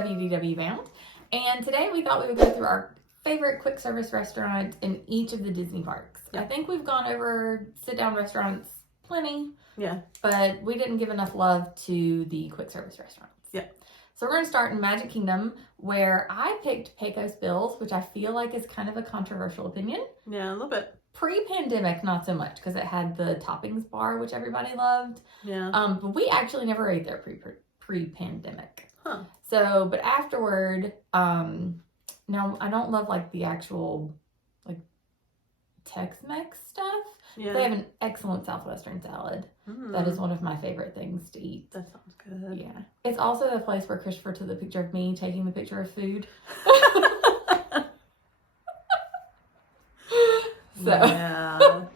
WDW Bound. And today we thought we would go through our favorite quick service restaurant in each of the Disney parks. Yeah. I think we've gone over sit-down restaurants plenty. Yeah. But we didn't give enough love to the quick service restaurants. Yeah. So we're going to start in Magic Kingdom, where I picked Pecos Bill's, which I feel like is kind of a controversial opinion. Yeah, a little bit. Pre-pandemic, not so much, because it had the toppings bar, which everybody loved. Yeah. But we actually never ate there pre-pandemic. Huh. So, but afterward, now I don't love like the actual like Tex-Mex stuff. Yeah. They have an excellent Southwestern salad. That is one of my favorite things to eat. That sounds good. Yeah. It's also the place where Christopher took the picture of me taking the picture of food. Yeah.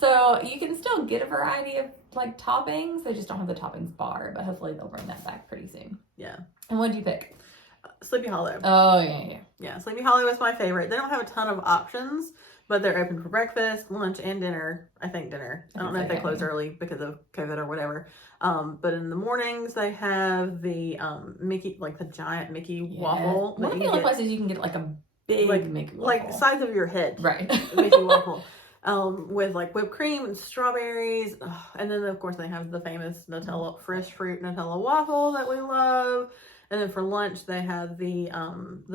So you can still get a variety of like toppings. They just don't have the toppings bar, but hopefully they'll bring that back pretty soon. Yeah. And what did you pick? Sleepy Hollow. Oh, yeah. Yeah, Sleepy Hollow is my favorite. They don't have a ton of options, but they're open for breakfast, lunch, and dinner. I think dinner. I don't know if they close early because of COVID or whatever. But in the mornings, they have the Mickey, like the giant Mickey waffle. One of the only places you can get like a big Mickey waffle. Like the size of your head. Right. Mickey waffle. With like whipped cream and strawberries. And then, of course, they have the famous Nutella, fresh fruit Nutella waffle that we love. And then for lunch, they have the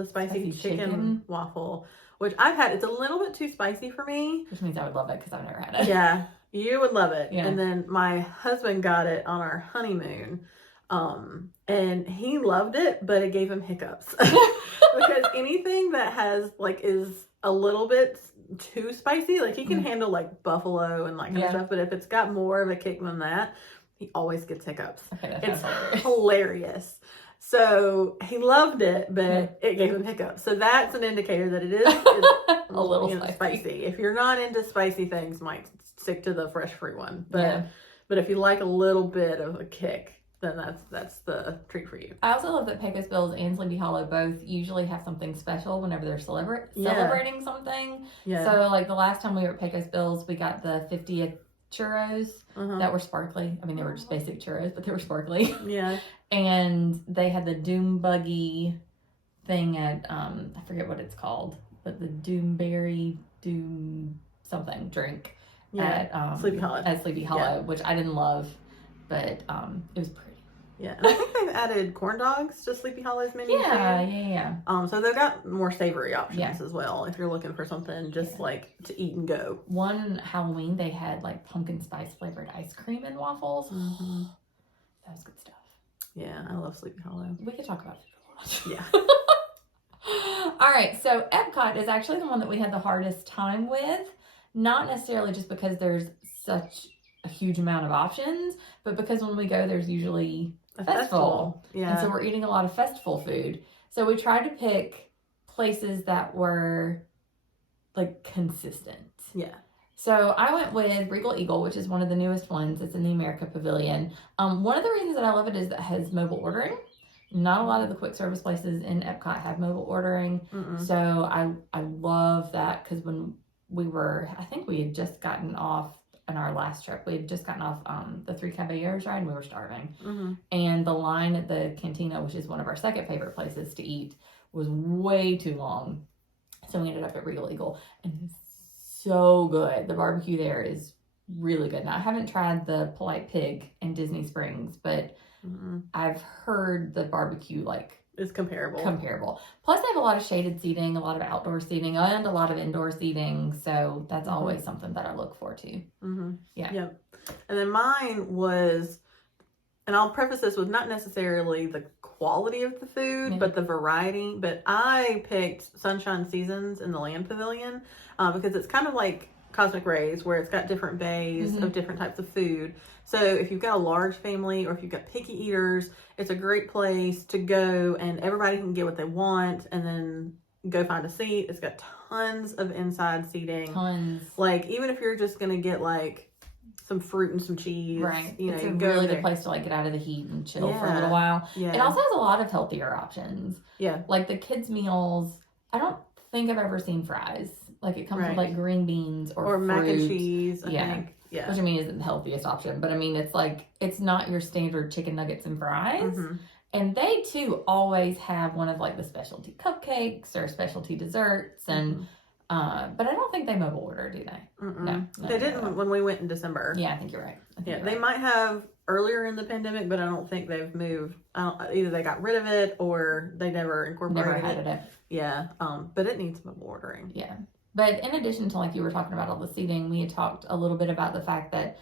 spicy chicken waffle, which I've had. It's a little bit too spicy for me. Which means I would love it because I've never had it. Yeah, you would love it. Yeah. And then my husband got it on our honeymoon. And he loved it, but it gave him hiccups. Because anything that has, like, is a little bit too spicy, like, he can handle, like, buffalo and, like, kind of stuff. But if it's got more of a kick than that, he always gets hiccups. Okay, it's hilarious. So he loved it, but it gave him hiccups. So that's an indicator that it is a little spicy. If you're not into spicy things, might stick to the fresh fruit one. But if you like a little bit of a kick, then that's the treat for you. I also love that Pecos Bill's and Sleepy Hollow both usually have something special whenever they're celebrating something. Yeah. So like the last time we were at Pecos Bill's, we got the 50th churros that were sparkly. I mean, they were just basic churros, but they were sparkly. Yeah. And they had the Doom Buggy thing at, I forget what it's called, but the Doomberry Doom something drink at Sleepy Hollow, which I didn't love, but it was pretty. Yeah, and I think they've added corn dogs to Sleepy Hollow's menu. Yeah. So they've got more savory options as well if you're looking for something just like to eat and go. One Halloween they had like pumpkin spice flavored ice cream and waffles. That was good stuff. Yeah, I love Sleepy Hollow. We could talk about it a lot. Yeah. All right, so Epcot is actually the one that we had the hardest time with. Not necessarily just because there's such a huge amount of options, but because when we go, there's usually a festival. Yeah. And so we're eating a lot of festival food. So we tried to pick places that were like consistent. Yeah. So I went with Regal Eagle, which is one of the newest ones. It's in the America Pavilion. One of the reasons that I love it is that it has mobile ordering. Not a lot of the quick service places in Epcot have mobile ordering. So I love that because when we were, I think we had just gotten off on our last trip. We had just gotten off the Three Caballeros ride and we were starving. And the line at the Cantina, which is one of our second favorite places to eat, was way too long. So we ended up at Regal Eagle and it's so good. The barbecue there is really good. Now I haven't tried the Polite Pig in Disney Springs, but I've heard the barbecue is comparable. Plus they have a lot of shaded seating, a lot of outdoor seating, and a lot of indoor seating. So that's always something that I look forward to. Yeah. Yep. And then mine was, and I'll preface this with not necessarily the quality of the food, but the variety. But I picked Sunshine Seasons in the Land Pavilion because it's kind of like Cosmic Rays, where it's got different bays of different types of food. So if you've got a large family or if you've got picky eaters, it's a great place to go and everybody can get what they want and then go find a seat. It's got tons of inside seating. Like, even if you're just going to get like some fruit and some cheese. Right. You know, it's a really good place to like get out of the heat and chill for a little while. Yeah. It also has a lot of healthier options. Yeah. Like the kids' meals, I don't think I've ever seen fries. Like it comes with like green beans or fruit. Mac and cheese, I think. Yeah. Which I mean isn't the healthiest option, but I mean it's like it's not your standard chicken nuggets and fries. And they too always have one of like the specialty cupcakes or specialty desserts, and but I don't think they mobile order, do they? No, they didn't when we went in December. Yeah, I think you're right. They might have earlier in the pandemic, but I don't think they've moved. Either they got rid of it or they never incorporated it. Yeah, but it needs mobile ordering. Yeah, but in addition to like you were talking about all the seating, we had talked a little bit about the fact that,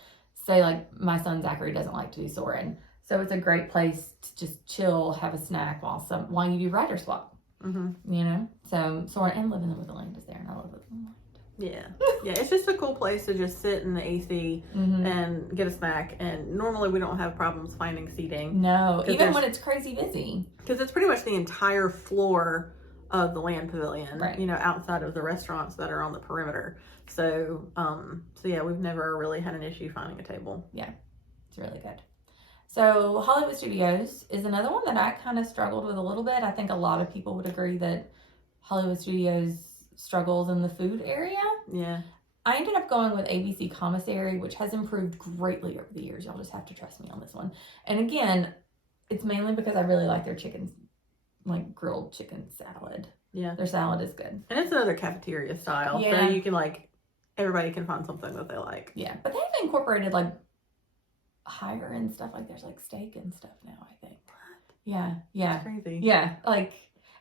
say like my son Zachary doesn't like to do Soarin'. So it's a great place to just chill, have a snack while you do rider swap. You know, so Soarin' and Living in the Wonderland is there, and I love Living in the Wonderland. Yeah, it's just a cool place to just sit in the AC and get a snack. And normally we don't have problems finding seating. No, even when it's crazy busy, because it's pretty much the entire floor of the land pavilion. Right. You know, outside of the restaurants that are on the perimeter. So, yeah, we've never really had an issue finding a table. Yeah, it's really good. So Hollywood Studios is another one that I kind of struggled with a little bit. I think a lot of people would agree that Hollywood Studios struggles in the food area. Yeah. I ended up going with ABC Commissary, which has improved greatly over the years. Y'all just have to trust me on this one. And again, it's mainly because I really like their chicken, like grilled chicken salad. Yeah. Their salad is good. And it's another cafeteria style. Yeah. So you can everybody can find something that they like. Yeah. But they've incorporated higher end stuff, like there's steak and stuff now, I think. Yeah. That's crazy. Yeah.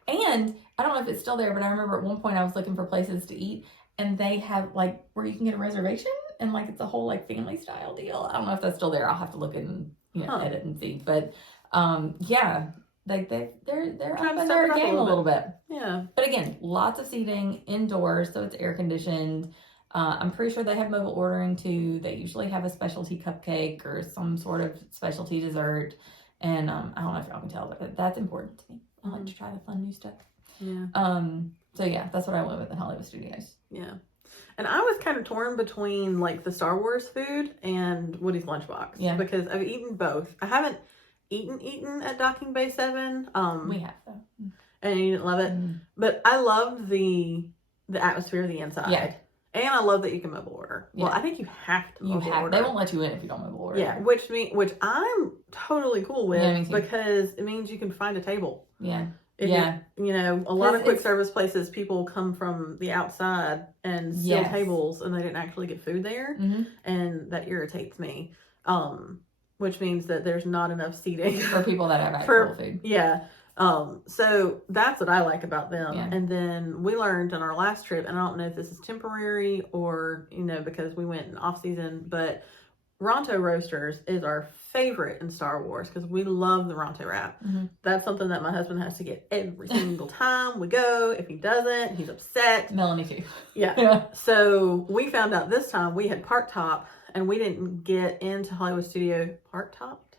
And I don't know if it's still there, but I remember at one point I was looking for places to eat, and they have where you can get a reservation, and it's a whole family style deal. I don't know if that's still there. I'll have to look and edit and see. But yeah, they're up in their game a little bit. Yeah. But again, lots of seating indoors, so it's air conditioned. I'm pretty sure they have mobile ordering too. They usually have a specialty cupcake or some sort of specialty dessert. And I don't know if y'all can tell, but that's important to me. I like to try the fun new stuff. Yeah. So yeah, that's what I went with in Hollywood Studios. Yeah. And I was kind of torn between the Star Wars food and Woody's Lunchbox. Yeah. Because I've eaten both. I haven't eaten at Docking Bay 7. We have though. And you didn't love it. But I loved the atmosphere of the inside. Yeah. And I love that you can mobile order. Yeah. Well, I think you have to mobile order. They won't let you in if you don't mobile order. Yeah, which I'm totally cool with because it means you can find a table. Yeah. A lot of quick service places, people come from the outside and steal tables, and they didn't actually get food there, and that irritates me. Which means that there's not enough seating for people that have actual food. Yeah. So that's what I like about them. Yeah. And then we learned on our last trip, and I don't know if this is temporary or, because we went in off season, but Ronto Roasters is our favorite in Star Wars because we love the Ronto wrap. That's something that my husband has to get every single time we go. If he doesn't, he's upset. Melanie too. Yeah. So we found out this time we had Park Top, and we didn't get into Hollywood Studio. Park Hopped.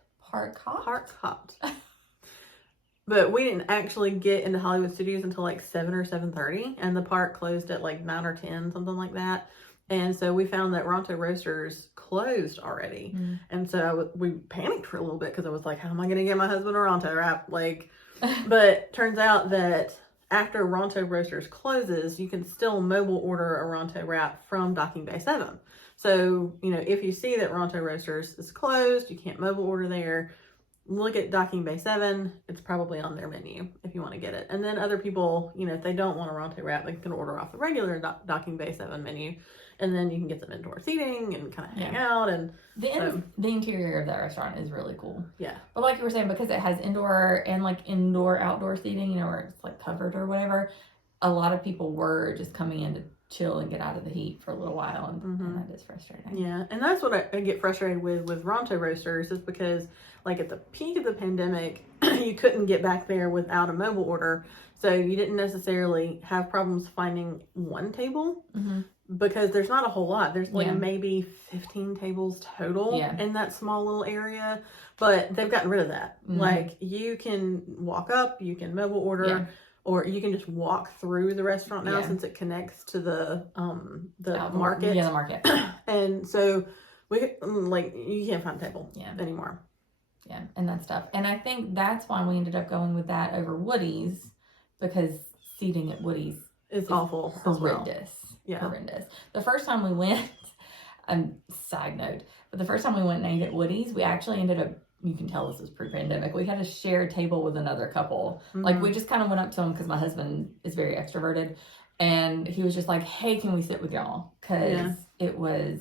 But we didn't actually get into Hollywood Studios until 7 or 7:30, and the park closed at 9 or 10, something like that. And so we found that Ronto Roasters closed already. And so we panicked for a little bit because I was like, how am I going to get my husband a Ronto wrap? But turns out that after Ronto Roasters closes, you can still mobile order a Ronto wrap from Docking Bay 7. So, if you see that Ronto Roasters is closed, you can't mobile order there, look at Docking Bay 7. It's probably on their menu if you want to get it. And then other people, if they don't want a Ronto wrap, they can order off the regular Docking Bay 7 menu. And then you can get some indoor seating and kind of hang out. And the interior of that restaurant is really cool. Yeah. But like you were saying, because it has indoor and indoor-outdoor seating, where it's covered or whatever, a lot of people were just coming in to chill and get out of the heat for a little while, and that is frustrating. Yeah, and that's what I get frustrated with Ronto Roasters is because at the peak of the pandemic, you couldn't get back there without a mobile order, so you didn't necessarily have problems finding one table because there's not a whole lot. There's maybe 15 tables total in that small little area, but they've gotten rid of that. You can walk up, you can mobile order. Yeah. Or you can just walk through the restaurant now since it connects to the market. Yeah, the market. And so you can't find a table anymore. Yeah, and that stuff. And I think that's why we ended up going with that over Woody's, because seating at Woody's is awful. Horrendous. Yeah. Horrendous. The first time we went, side note, but the first time we went and ate at Woody's, we actually ended up you can tell this was pre-pandemic. We had a shared table with another couple. Mm-hmm. Like, we just kind of went up to them because my husband is very extroverted. And he was just like, hey, can we sit with y'all? Because it was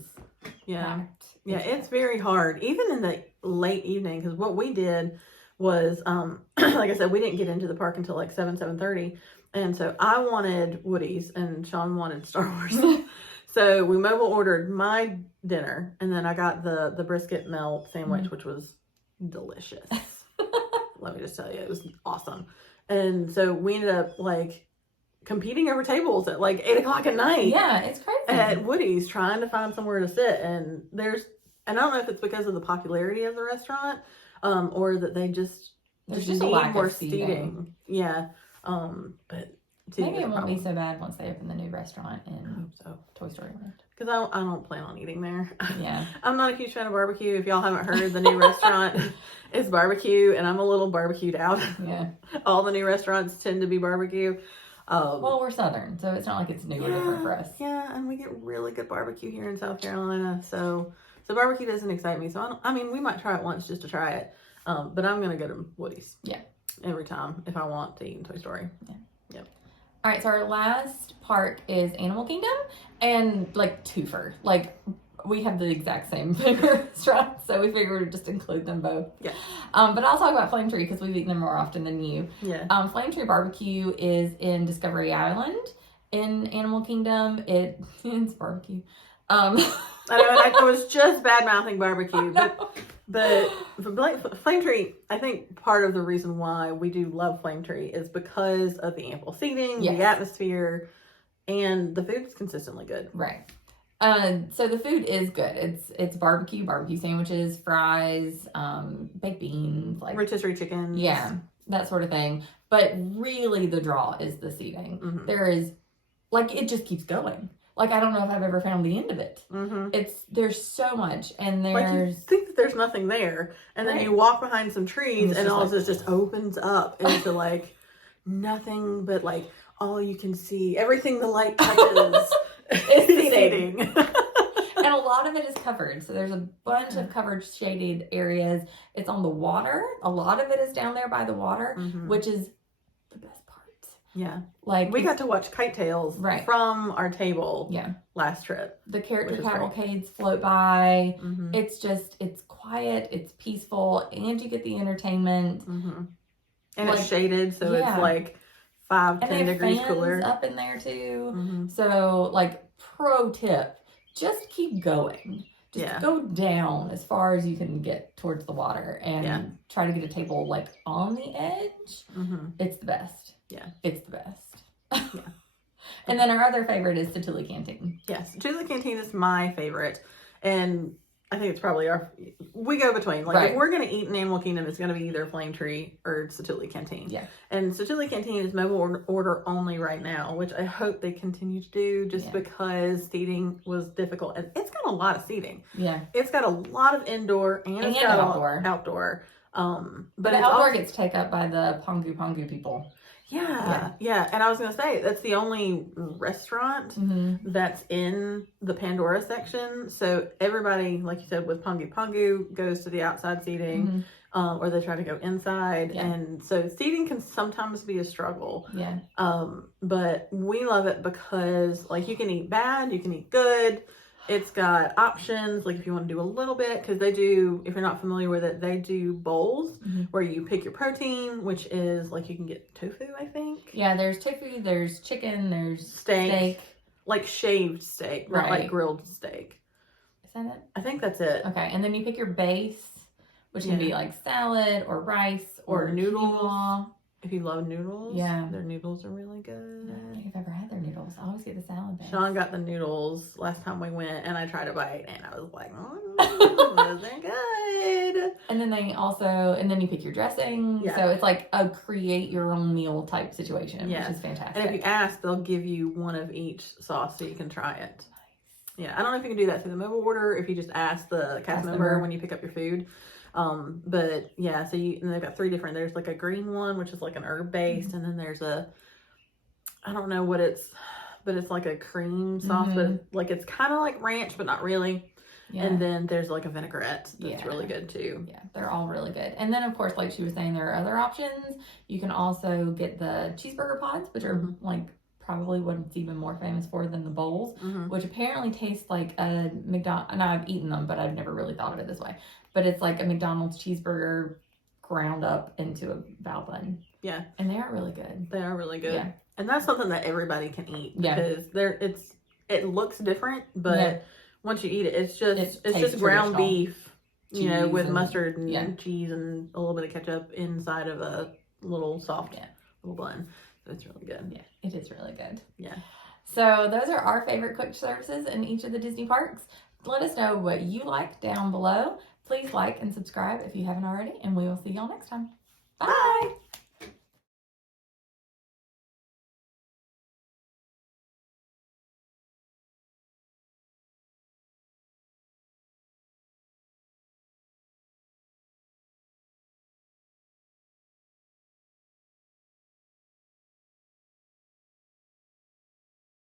packed. Yeah, it's very hard. Even in the late evening, because what we did was, like I said, we didn't get into the park until like 7:30. And so I wanted Woody's and Sean wanted Star Wars. So we mobile ordered my dinner, and then I got the brisket melt sandwich, which was delicious. Let me just tell you, it was awesome. And so we ended up like competing over tables at like 8:00 at night. Yeah, it's crazy. At Woody's, trying to find somewhere to sit, and I don't know if it's because of the popularity of the restaurant, or that they just There's a lack more of seating. Yeah, but maybe it won't be so bad once they open the new restaurant in Toy Story Land. Because I don't plan on eating there. Yeah, I'm not a huge fan of barbecue. If y'all haven't heard, the new restaurant is barbecue, and I'm a little barbecued out. Yeah, all the new restaurants tend to be barbecue. Well, we're Southern, so it's not like it's new or different for us. Yeah, and we get really good barbecue here in South Carolina, so barbecue doesn't excite me. So we might try it once just to try it, but I'm gonna go to Woody's. Yeah, every time if I want to eat in Toy Story. Yeah. Yep. All right, so our last park is Animal Kingdom, and like twofer, like we have the exact same restaurant, so we figured we'd just include them both. Yeah. But I'll talk about Flame Tree because we've eaten them more often than you. Yeah. Flame Tree Barbecue is in Discovery Island in Animal Kingdom. It's barbecue. I know, and I was just bad mouthing barbecue, but Flame Tree, I think part of the reason why we do love Flame Tree is because of the ample seating, the atmosphere, and the food's consistently good. Right. So the food is good. It's barbecue sandwiches, fries, baked beans, like rotisserie chicken. Yeah, that sort of thing. But really the draw is the seating. Mm-hmm. There is, like, it just keeps going. Like, I don't know if I've ever found the end of it. Mm-hmm. There's so much, and there's... Like, you think that there's nothing there, and then you walk behind some trees, and all of this just opens up into, like, nothing but, like, all you can see. Everything the light touches is seating. And a lot of it is covered. So there's a bunch of covered shaded areas. It's on the water. A lot of it is down there by the water, which is the best part. Yeah. Like, we got to watch kitetails from our table last trip. The character cavalcades float by. Mm-hmm. It's quiet, it's peaceful, and you get the entertainment. Mm-hmm. And it's shaded, so it's like 5-10 degrees cooler. Up in there too. Mm-hmm. So, like, pro tip, just keep going. Just go down as far as you can get towards the water and try to get a table like on the edge. Mm-hmm. It's the best. Yeah. It's the best. Yeah. And then our other favorite is the Tule Canteen. Yes. Tule Canteen is my favorite. And I think it's probably we go between. Like, if we're going to eat in Animal Kingdom, it's going to be either Flame Tree or Tule Canteen. Yeah. And Tule Canteen is mobile order only right now, which I hope they continue to do just because seating was difficult. And it's got a lot of seating. Yeah. It's got a lot of indoor and it's got outdoor. But the outdoor gets taken up by the Pongu people. Yeah. And I was going to say, that's the only restaurant that's in the Pandora section. So everybody, like you said, with Pongu goes to the outside seating, or they try to go inside. Yeah. And so seating can sometimes be a struggle. Yeah. But we love it because, like, you can eat bad, you can eat good. It's got options, like if you want to do a little bit, because they do, if you're not familiar with it, they do bowls where you pick your protein, which is like you can get tofu, I think. Yeah, there's tofu, there's chicken, there's steak. Like shaved steak, not like grilled steak. Is that it? I think that's it. Okay, and then you pick your base, which can be like salad or rice or noodles. Quinoa. If you love noodles, their noodles are really good. I don't think I've ever had their noodles. I always get the salad base. Sean got the noodles last time we went, and I tried a bite, and I was like, those are good. And then you pick your dressing. Yeah. So it's like a create your own meal type situation, which is fantastic. And if you ask, they'll give you one of each sauce so you can try it. Nice. Yeah, I don't know if you can do that through the mobile order, if you just ask the cast member when you pick up your food. But yeah, so and they've got 3 different, there's like a green one, which is like an herb based, and then there's I don't know what but it's like a cream sauce, but like it's kind of like ranch, but not really. Yeah. And then there's like a vinaigrette that's really good too. Yeah, they're all really good. And then of course, like she was saying, there are other options. You can also get the cheeseburger pods, which are like probably what it's even more famous for than the bowls, which apparently taste like a McDonald's. And I've eaten them, but I've never really thought of it this way. But it's like a McDonald's cheeseburger ground up into a bao bun. Yeah. And they are really good. They are really good. Yeah. And that's something that everybody can eat because it looks different, but once you eat it, it's just ground beef, with mustard and cheese and a little bit of ketchup inside of a little soft little bun. So it's really good. Yeah, it is really good. Yeah. So those are our favorite quick services in each of the Disney parks. Let us know what you like down below. Please like and subscribe if you haven't already, and we will see y'all next time. Bye.